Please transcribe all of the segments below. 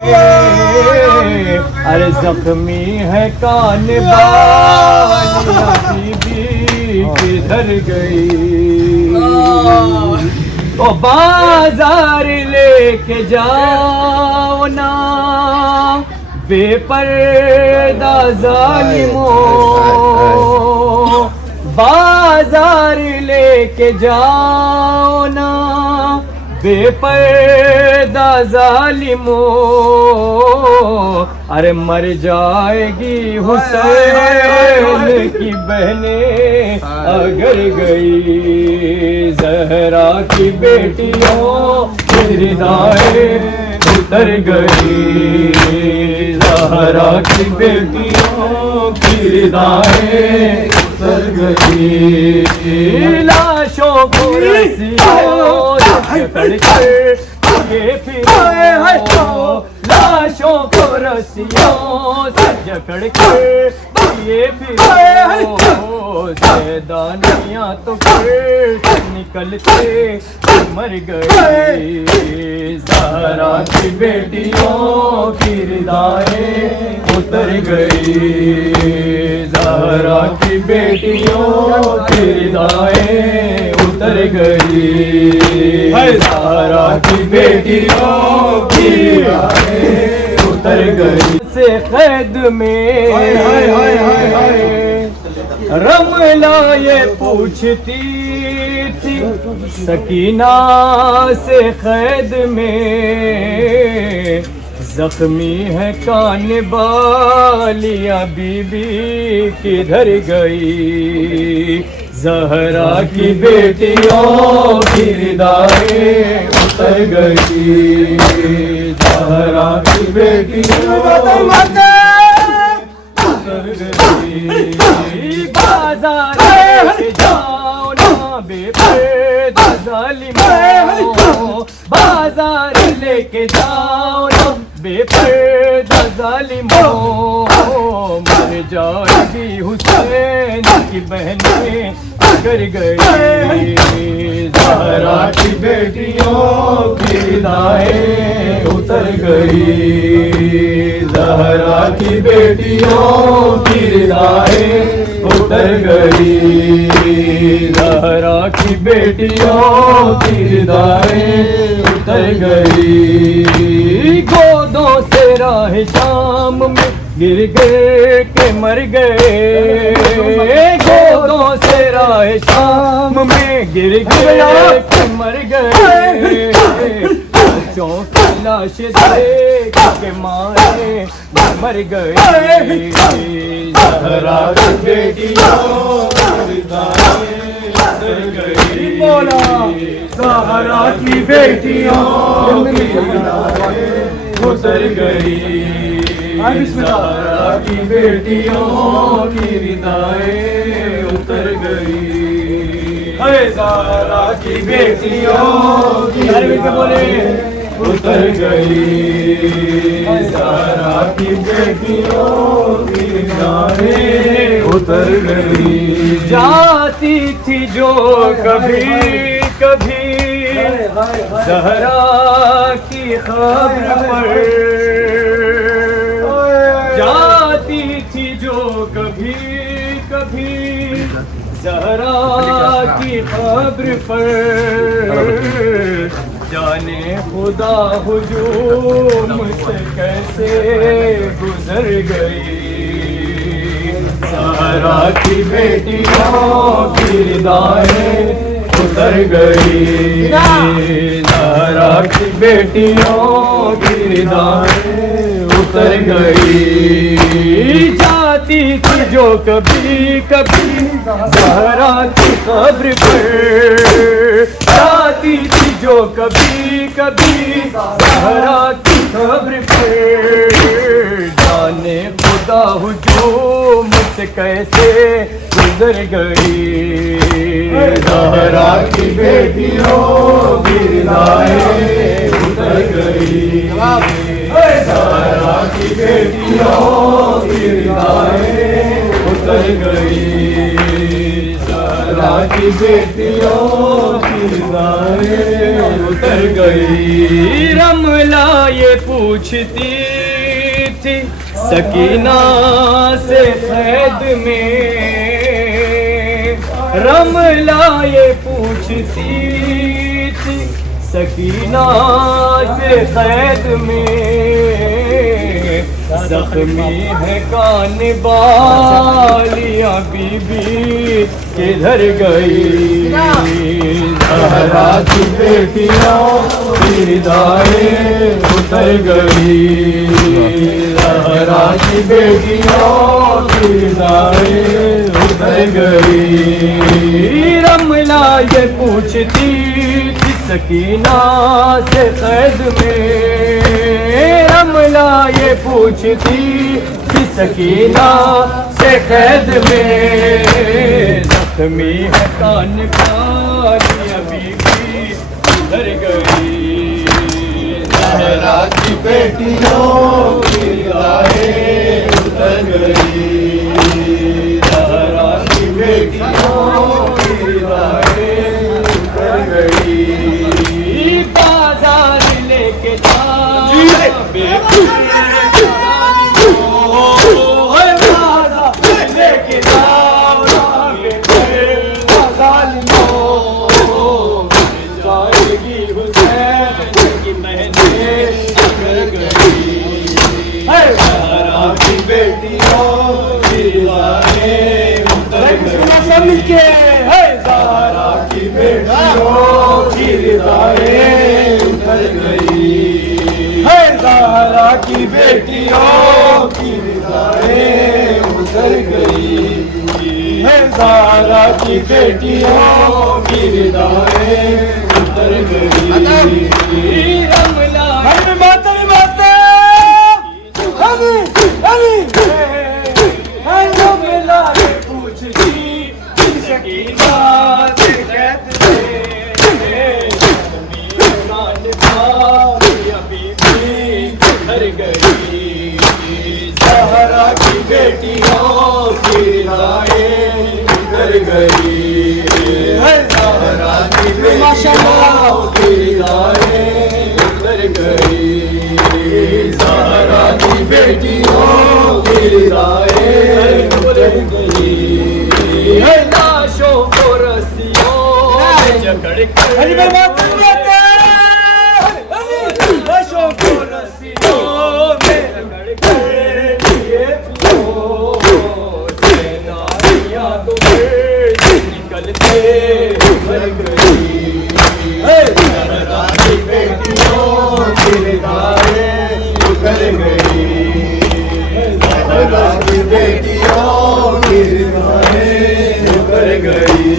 अरे जख्मी है कान वालिया बीबी किधर गई। ओ बाजार लेके जाओ ना बेपर्दा जालिमों, बाजार लेके जाओ ना बेपर्दा जालिमों। अरे मर जाएगी हुसैन की बहनें अगर गई। जहरा की बेटियों हृदय उतर गई। जहरा की बेटियों की हृदय उतर गई। लाशों को रस्सियों से पकड़कर आगे फिरो, लाशों को रस्सियों से जकड़ कर ये फिरो। सैदानियाँ तो फिर निकलते मर गई। ज़हरा की बेटियों की हृदय उतर गई। ज़हरा की बेटियों की हृदय उतर गई। ज़हरा की बेटियों की हृदय उतर गई। से कैद में रमला ये पूछती थी सकीना से कैद में। जख्मी है कान वालिया बीबी किधर गई। ज़हरा की बेटियों की हृदय उतर गई। ज़हरा की बेटियों उतर गई। बाजार लेके जाओ ना बेपर्दा जालिमों, बाजार लेके जाओ ना बेपर्दा जालिमों। मर जाएगी हुसैन की बहनें अगर गई। ज़हरा की बेटियों की हृदय उतर गई। ज़हरा की बेटियों की हृदय उतर गई। ज़हरा की बेटियों की हृदय उतर गई। गोदों से राह शाम में गिर गिर के मर गए। गोदों से राह शाम में गिर गिर के मर गए। बच्चों की लाश देख के मारे मर गए। ज़हरा की बेटियों उतर गई। ज़हरा की बेटियों उतर गई। ज़हरा की बेटियों की हृदय उतर गई। ज़हरा की बेटियों की हृदय उतर गई। ज़हरा की बेटियों की हृदय उतर गई। जाती थी जो कभी कभी ज़हरा की खबर पर, जाती थी जो कभी कभी ज़हरा की खबर पर। जाने खुदा हुजूम से कैसे गुजर गई। ज़हरा की बेटियों की हृदय उतर गई। ज़हरा की बेटियों की हृदय उतर गई। जाती थी जो कभी कभी ज़हरा की कब्र पर, जाती थी जो कभी कभी ज़हरा की कब्र पर। जाने खुदा हुजूम से कैसे गुजर गई। ज़हरा की बेटियों की हृदय उतर गई। ज़हरा की बेटियों की हृदय उतर गई। ज़हरा की बेटियों की निगाहें उतर गई। रमला ये पूछती थी सकीना से क़ैद में, रमला ये पूछती थी सकीना से क़ैद में, ज़ख्मी है कान बालियाँ बीबी किधर गई। ज़हरा की बेटियों की निगाहें उतर गई। ज़हरा की बेटियों की निगाहें उतर गई। रमला ये पूछती थी सकीना से क़ैद में, रमला ये पूछती थी सकीना से क़ैद में, ज़ख्मी है कान बालियाँ बीबी किधर गई। ज़हरा की बेटियों की निगाहें उतर गई। ज़हरा की बेटियों की निगाहें उतर गई। बाजार लेके जा लेके जाओ जाएगी हुसैन की मैंने कर गई। ज़हरा की बेटियों की निगाहें उतर गई। मिलके ज़हरा की बेटियों की निगाहें उतर गई। ज़हरा की बेटियों की निगाहें उतर गई। ज़हरा की बेटियों की निगाहें उतर गई। रमला माता माता रमला पूछती सकीना से क़ैद में, उतर गई। ज़हरा की बेटियों की निगाहें उतर गई। ज़हरा की बेटियों की निगाहें उतर गई। ज़हरा की बेटियों की निगाहें उतर गई। लाशों को रस्सियों में जकड़ कर लाशों को रस्सियों में जकड़ कर लिए सेनानियाँ तो निकलते मर गई। ज़हरा की बेटियों की निगाहें उतर गई। ज़हरा की बेटियों की निगाहें उतर गई।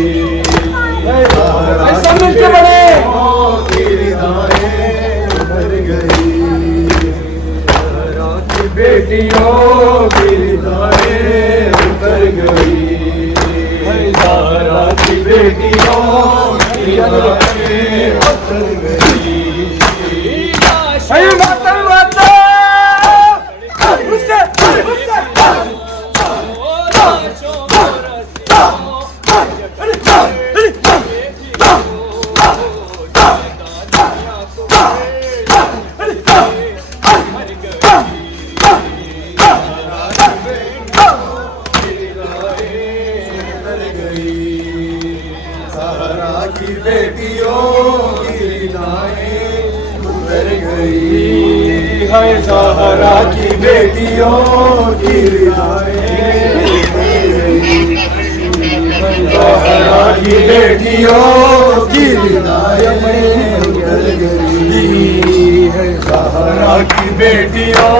ज़हरा की बेटियों की निगाहें उतर गई। ज़हरा की बेटियों की निगाहें उतर गई। ज़हरा की बेटियों की निगाहें उतर गई। ज़हरा की बेटियों की निगाहें उतर गई। ज़हरा की बेटियों की निगाहें ज़हरा की बेटियों की निगाहें उतर गई। ज़हरा की बेटियों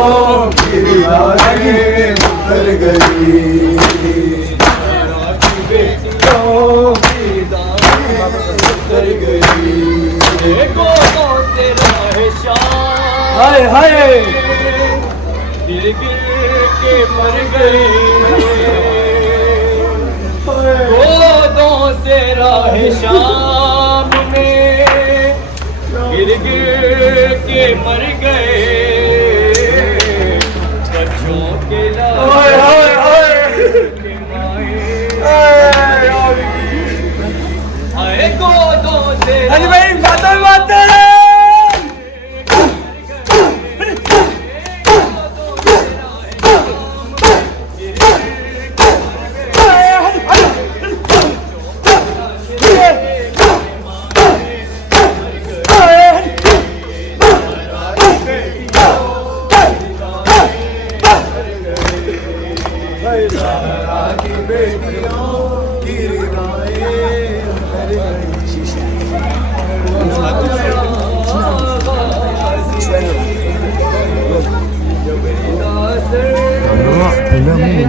की निगाहें उतर गई। ज़हरा की बेटियों की निगाहें उतर गई। हाय हाय गिर गिर के मर गई। गोदों से राह शाम में गिर गिर के मर गए। बच्चों के लाए ज़हरा की बेटियों की रिदाएं उतर गई।